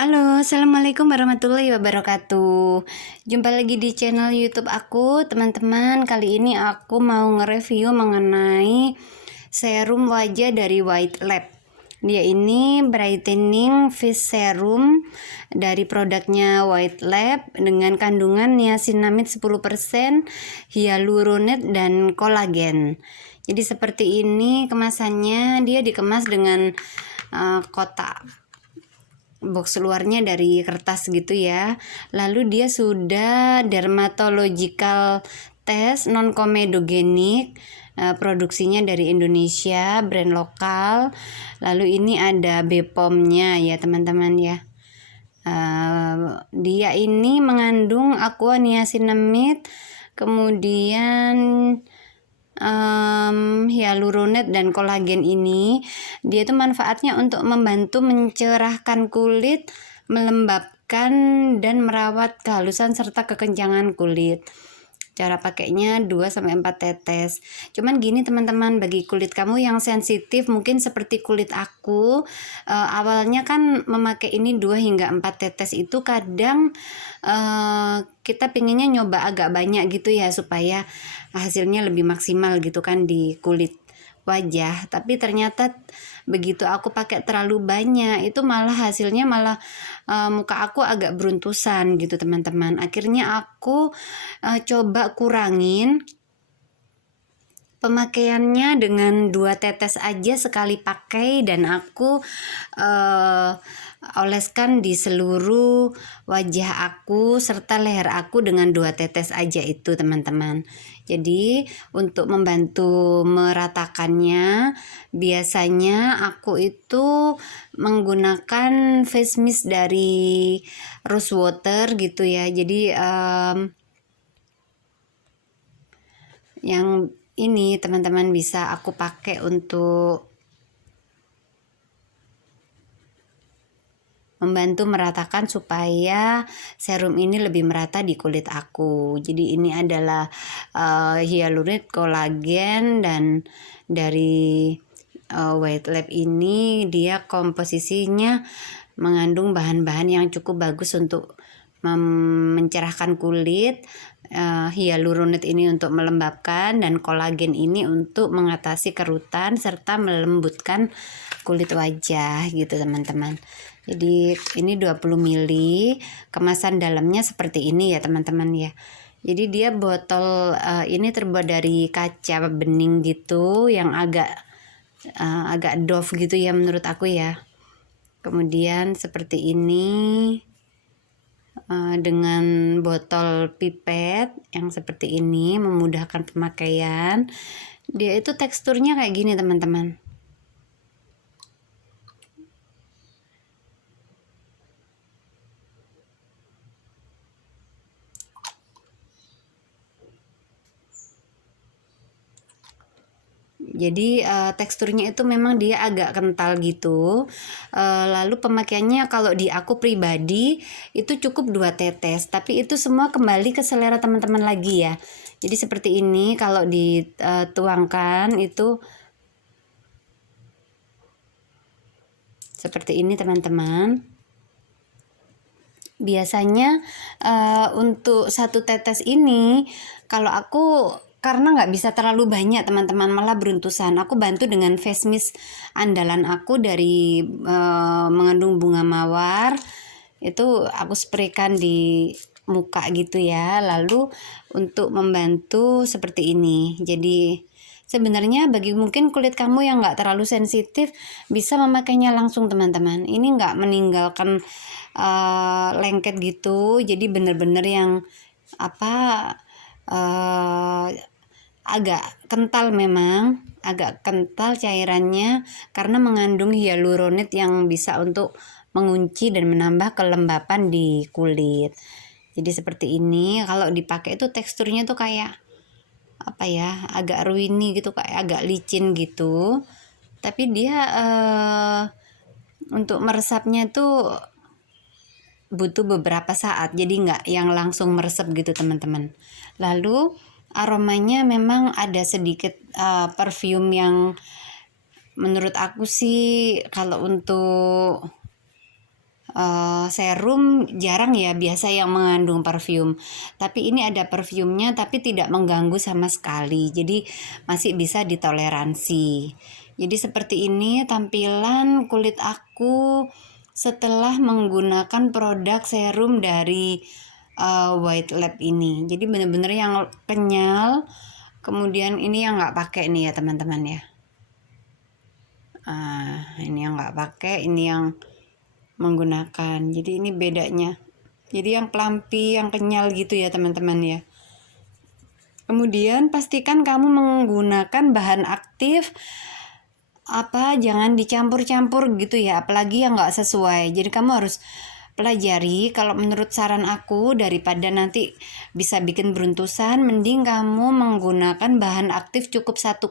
Halo, assalamualaikum warahmatullahi wabarakatuh. Jumpa lagi di channel YouTube aku, teman-teman. Kali ini aku mau nge-review mengenai serum wajah dari White Lab. Dia ini brightening face serum dari produknya White Lab dengan kandungan niacinamide 10%, hyaluronate dan kolagen. Jadi seperti ini kemasannya, dia dikemas dengan kotak box luarnya dari kertas gitu ya. Lalu dia sudah dermatological test non komedogenik, produksinya dari Indonesia, brand lokal. Lalu ini ada BPOM-nya ya teman-teman ya. Dia ini mengandung aqua niacinamide, kemudian hyaluronate dan kolagen. Ini dia itu manfaatnya untuk membantu mencerahkan kulit, melembabkan dan merawat kehalusan serta kekencangan kulit. Cara pakainya 2-4 tetes. Cuman gini teman-teman, bagi kulit kamu yang sensitif mungkin seperti kulit aku, awalnya kan memakai ini 2-4 tetes itu kadang kita pinginnya nyoba agak banyak gitu ya supaya hasilnya lebih maksimal gitu kan di kulit wajah. Tapi ternyata begitu aku pakai terlalu banyak itu malah hasilnya malah muka aku agak beruntusan gitu teman-teman. Akhirnya aku coba kurangin pemakaiannya dengan 2 tetes aja sekali pakai, dan aku oleskan di seluruh wajah aku serta leher aku dengan 2 tetes aja itu teman-teman. Jadi untuk membantu meratakannya, biasanya aku itu menggunakan face mist dari Rose Water gitu ya. Jadi yang ini teman-teman bisa aku pakai untuk membantu meratakan supaya serum ini lebih merata di kulit aku. Jadi ini adalah hyaluronate, kolagen, dan dari White Lab ini dia komposisinya mengandung bahan-bahan yang cukup bagus untuk mencerahkan kulit. Hyaluronate ini untuk melembabkan, dan kolagen ini untuk mengatasi kerutan serta melembutkan kulit wajah gitu teman-teman. Jadi ini 20 ml, kemasan dalamnya seperti ini ya teman-teman ya. Jadi dia botol ini terbuat dari kaca bening gitu yang agak doff gitu ya menurut aku ya. Kemudian seperti ini dengan botol pipet yang seperti ini memudahkan pemakaian. Dia itu teksturnya kayak gini teman-teman. Jadi teksturnya itu memang dia agak kental gitu. Lalu pemakaiannya kalau di aku pribadi itu cukup 2 tetes, tapi itu semua kembali ke selera teman-teman lagi ya. Jadi seperti ini kalau dituangkan itu seperti ini teman-teman. Biasanya untuk 1 tetes ini kalau aku, karena nggak bisa terlalu banyak teman-teman, malah beruntusan, aku bantu dengan face mist andalan aku dari mengandung bunga mawar. Itu aku spraykan di muka gitu ya. Lalu untuk membantu seperti ini. Jadi sebenarnya bagi mungkin kulit kamu yang nggak terlalu sensitif bisa memakainya langsung teman-teman. Ini nggak meninggalkan lengket gitu. Jadi bener-bener yang agak kental, memang agak kental cairannya karena mengandung hyaluronate yang bisa untuk mengunci dan menambah kelembapan di kulit. Jadi seperti ini kalau dipakai itu teksturnya tuh kayak agak ruini gitu, kayak agak licin gitu. Tapi dia untuk meresapnya tuh butuh beberapa saat, jadi nggak yang langsung meresap gitu teman-teman. Lalu aromanya memang ada sedikit perfume yang menurut aku sih kalau untuk serum jarang ya biasa yang mengandung parfum, tapi ini ada parfumnya tapi tidak mengganggu sama sekali, jadi masih bisa ditoleransi. Jadi seperti ini tampilan kulit aku setelah menggunakan produk serum dari White Lab ini. Jadi bener-bener yang kenyal. Kemudian ini yang nggak pakai nih ya teman-teman ya. Ini yang nggak pakai, ini yang menggunakan. Jadi ini bedanya. Jadi yang pelampi, yang kenyal gitu ya teman-teman ya. Kemudian pastikan kamu menggunakan bahan aktif jangan dicampur-campur gitu ya, apalagi yang nggak sesuai. Jadi kamu harus pelajari. Kalau menurut saran aku, daripada nanti bisa bikin beruntusan, mending kamu menggunakan bahan aktif cukup satu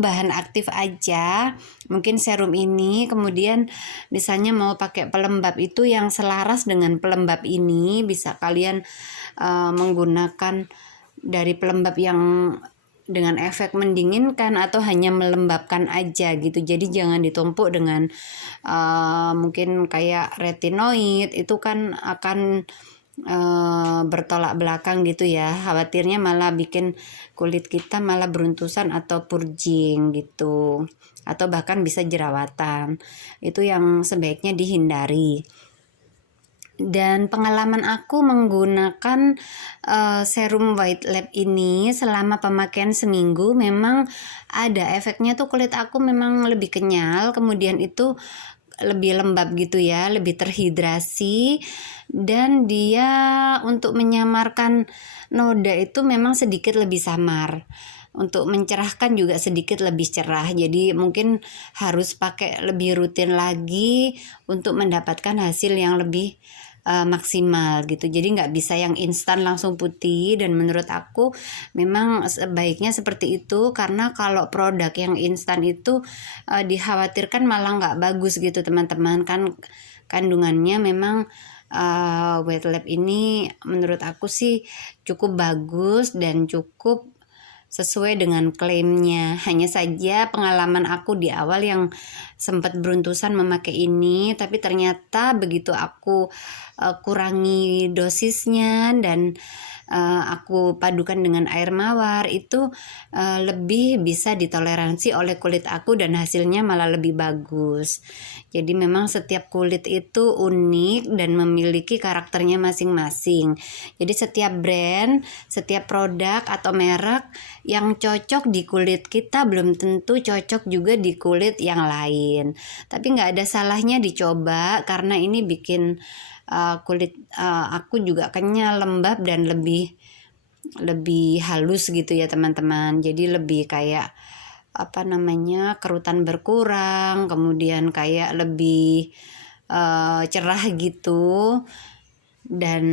bahan aktif aja, mungkin serum ini. Kemudian misalnya mau pakai pelembab itu yang selaras dengan pelembab ini, bisa kalian menggunakan dari pelembab yang dengan efek mendinginkan atau hanya melembabkan aja gitu. Jadi jangan ditumpuk dengan mungkin kayak retinoid, itu kan akan bertolak belakang gitu ya. Khawatirnya malah bikin kulit kita malah beruntusan atau purging gitu, atau bahkan bisa jerawatan. Itu yang sebaiknya dihindari. Dan pengalaman aku menggunakan serum White Lab ini selama pemakaian seminggu, memang ada efeknya tuh, kulit aku memang lebih kenyal, kemudian itu lebih lembab gitu ya, lebih terhidrasi, dan dia untuk menyamarkan noda itu memang sedikit lebih samar. Untuk mencerahkan juga sedikit lebih cerah. Jadi mungkin harus pakai lebih rutin lagi untuk mendapatkan hasil yang lebih maksimal gitu. Jadi nggak bisa yang instan langsung putih, dan menurut aku memang sebaiknya seperti itu, karena kalau produk yang instan itu dikhawatirkan malah nggak bagus gitu teman-teman. Kan kandungannya memang White Lab ini menurut aku sih cukup bagus dan cukup sesuai dengan klaimnya. Hanya saja pengalaman aku di awal yang sempat beruntusan memakai ini, tapi ternyata begitu aku kurangi dosisnya dan aku padukan dengan air mawar, itu lebih bisa ditoleransi oleh kulit aku dan hasilnya malah lebih bagus. Jadi memang setiap kulit itu unik dan memiliki karakternya masing-masing. Jadi setiap brand, setiap produk atau merek yang cocok di kulit kita belum tentu cocok juga di kulit yang lain. Tapi nggak ada salahnya dicoba, karena ini bikin kulit aku juga kenyal, lembab, dan lebih halus gitu ya teman-teman. Jadi lebih kayak kerutan berkurang, kemudian kayak lebih cerah gitu, dan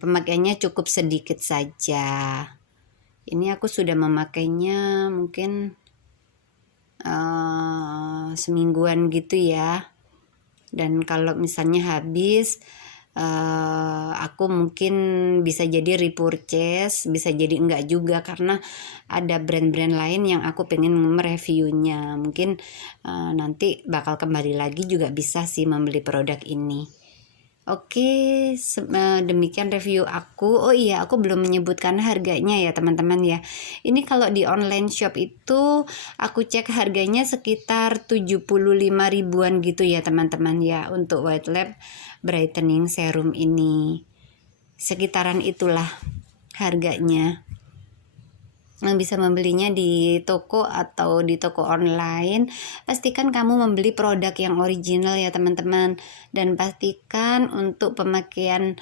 pemakaiannya cukup sedikit saja. Ini aku sudah memakainya mungkin semingguan gitu ya. Dan kalau misalnya habis, aku mungkin bisa jadi repurchase, bisa jadi enggak juga, karena ada brand-brand lain yang aku pengen mereviewnya. Mungkin nanti bakal kembali lagi juga bisa sih membeli produk ini. Oke, demikian review aku. Oh iya, aku belum menyebutkan harganya ya teman-teman ya. Ini kalau di online shop itu aku cek harganya sekitar 75 ribuan gitu ya teman-teman ya, untuk White Lab Brightening Serum ini. Sekitaran itulah harganya. Bisa membelinya di toko atau di toko online. Pastikan kamu membeli produk yang original ya teman-teman, dan pastikan untuk pemakaian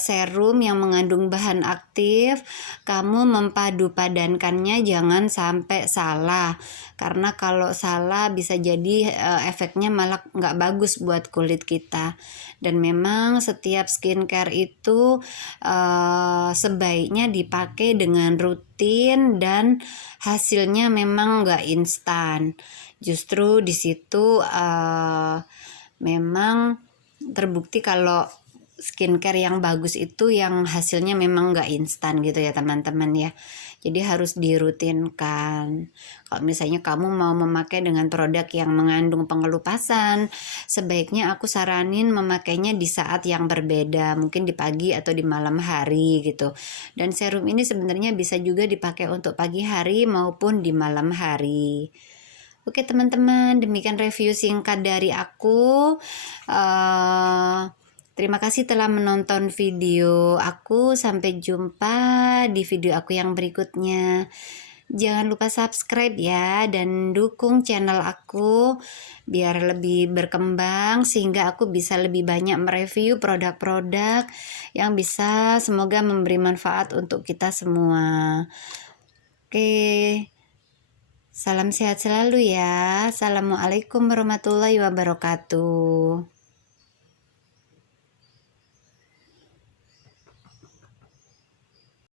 serum yang mengandung bahan aktif, kamu mempadu-padankannya jangan sampai salah, karena kalau salah bisa jadi efeknya malah nggak bagus buat kulit kita. Dan memang setiap skincare itu sebaiknya dipakai dengan rutin dan hasilnya memang nggak instan. Justru di situ memang terbukti kalau skincare yang bagus itu yang hasilnya memang nggak instan gitu ya teman-teman ya. Jadi harus dirutinkan. Kalau misalnya kamu mau memakai dengan produk yang mengandung pengelupasan, sebaiknya aku saranin memakainya di saat yang berbeda, mungkin di pagi atau di malam hari gitu. Dan serum ini sebenarnya bisa juga dipakai untuk pagi hari maupun di malam hari. Oke teman-teman, demikian review singkat dari aku. Terima kasih telah menonton video aku. Sampai jumpa di video aku yang berikutnya. Jangan lupa subscribe ya dan dukung channel aku biar lebih berkembang sehingga aku bisa lebih banyak mereview produk-produk yang bisa semoga memberi manfaat untuk kita semua. Oke. Salam sehat selalu ya. Assalamualaikum warahmatullahi wabarakatuh.